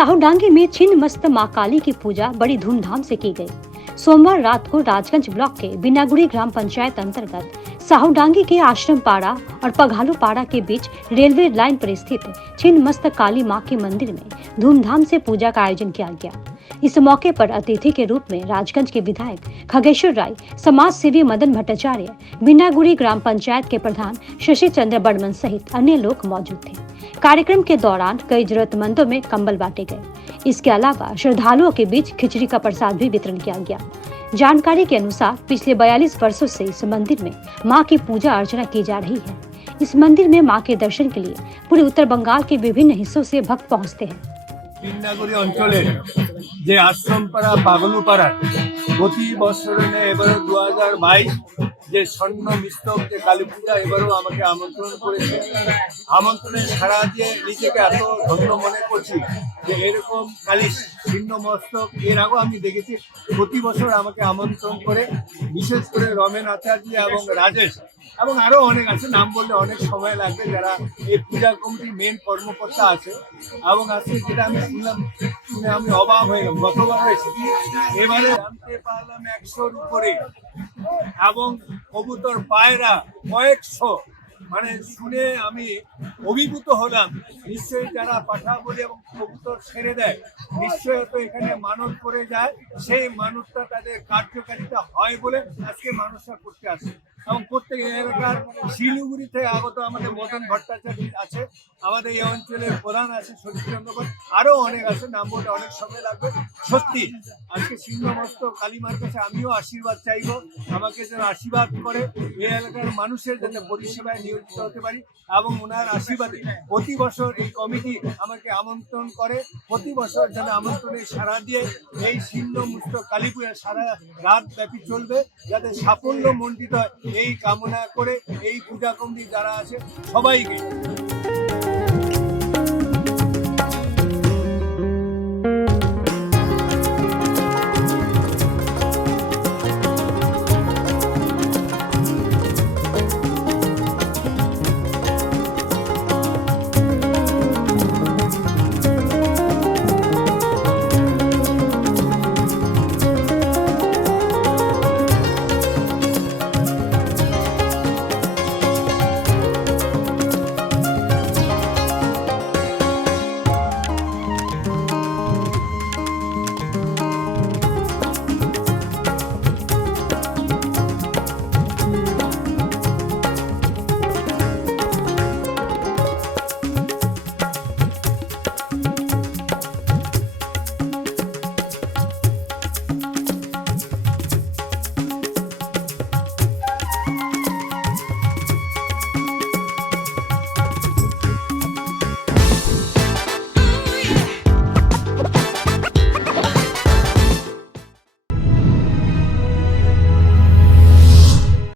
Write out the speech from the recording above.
साहूडांगी में छिन्नमस्ता मां काली की पूजा बड़ी धूमधाम से की गई। सोमवार रात को राजगंज ब्लॉक के बिनागुड़ी ग्राम पंचायत अंतर्गत साहूडांगी के आश्रम पाड़ा और पघालू पाड़ा के बीच रेलवे लाइन पर स्थित छिन्नमस्ता काली मां के मंदिर में धूमधाम से पूजा का आयोजन किया गया। इस मौके पर अतिथि के रूप में राजगंज के विधायक खगेश्वर राय, समाज सेवी मदन भट्टाचार्य, बिनागुड़ी ग्राम पंचायत के प्रधान शशि चंद्र बर्मन सहित अन्य लोग मौजूद थे। कार्यक्रम के दौरान कई जरूरतमंदों में कंबल बांटे गए। इसके अलावा श्रद्धालुओं के बीच खिचड़ी का प्रसाद भी वितरण किया गया। जानकारी के अनुसार पिछले 42 वर्षों से इस मंदिर में मां की पूजा अर्चना की जा रही है। इस मंदिर में मां के दर्शन के लिए पूरे उत्तर बंगाल के विभिन्न हिस्सों से भक्त पहुंचते हैं। বিন্নাগুড়ি অঞ্চলের যে আশ্রমপাড়া পাগলুপাড়া প্রতি বছরে এবারও 2022 যে স্বর্ণ মিস্তক যে কালী পূজা এবারও আমাকে আমন্ত্রণ করেছে। আমন্ত্রণে সাড়া দিয়ে নিজেকে এত ধন্য মনে করছি যে এরকম কালী ছিন্ন মস্তক এর আগেও আমি দেখেছি। প্রতি বছর আমাকে আমন্ত্রণ করে, বিশেষ করে রমেন আচার্য এবং রাজেশ এবং আরো অনেক আছে, নাম বললে অনেক সময় লাগবে, যারা এই পূজা কমিটির মেন কর্মকর্তা আছে। এবং আজকে যেটা আমি শুনলাম, শুনে আমি অবাক হয়ে গেলাম। গতবার এসেছি, এবারে জানতে পারলাম 100-র উপরে এবং কবুতর পায়রা কয়েকশো, মানে শুনে আমি অভিভূত হলাম। নিশ্চয়ই যারা পাঠা বলি এবং কবুতর ছেড়ে দেয়, নিশ্চয়ই তো এখানে মানত করে যায়, সেই মানতটা তাদের কার্যকারিতা হয় বলে আজকে মানুষরা করতে আসে। এবং প্রত্যেক এলাকার শিলিগুড়ি থেকে আগত আমাদের মদন ভট্টাচার্য আছে, আমাদের এই অঞ্চলের প্রধান আছে শশীচন্দ্র, আরো অনেক আছে, নাম বলতে অনেক সময় লাগবে। সত্যি আজকে ছিন্নমস্তক কালীমার কাছে আমিও আশীর্বাদ চাইব, আমাকে যেন আশীর্বাদ করে এই এলাকার মানুষের যাতে পরিষেবায় নিয়োজিত হতে পারি এবং ওনার আশীর্বাদে প্রতি বছর এই কমিটি আমাকে আমন্ত্রণ করে। প্রতি বছর যেন আমন্ত্রণে সাড়া দিয়ে এই ছিন্নমস্তক কালী পূজা সারা রাত ব্যাপী চলবে, যাতে সাফল্য মণ্ডিত হয় এই কামনা করে এই পূজা কমিটি যারা আছে সবাইকে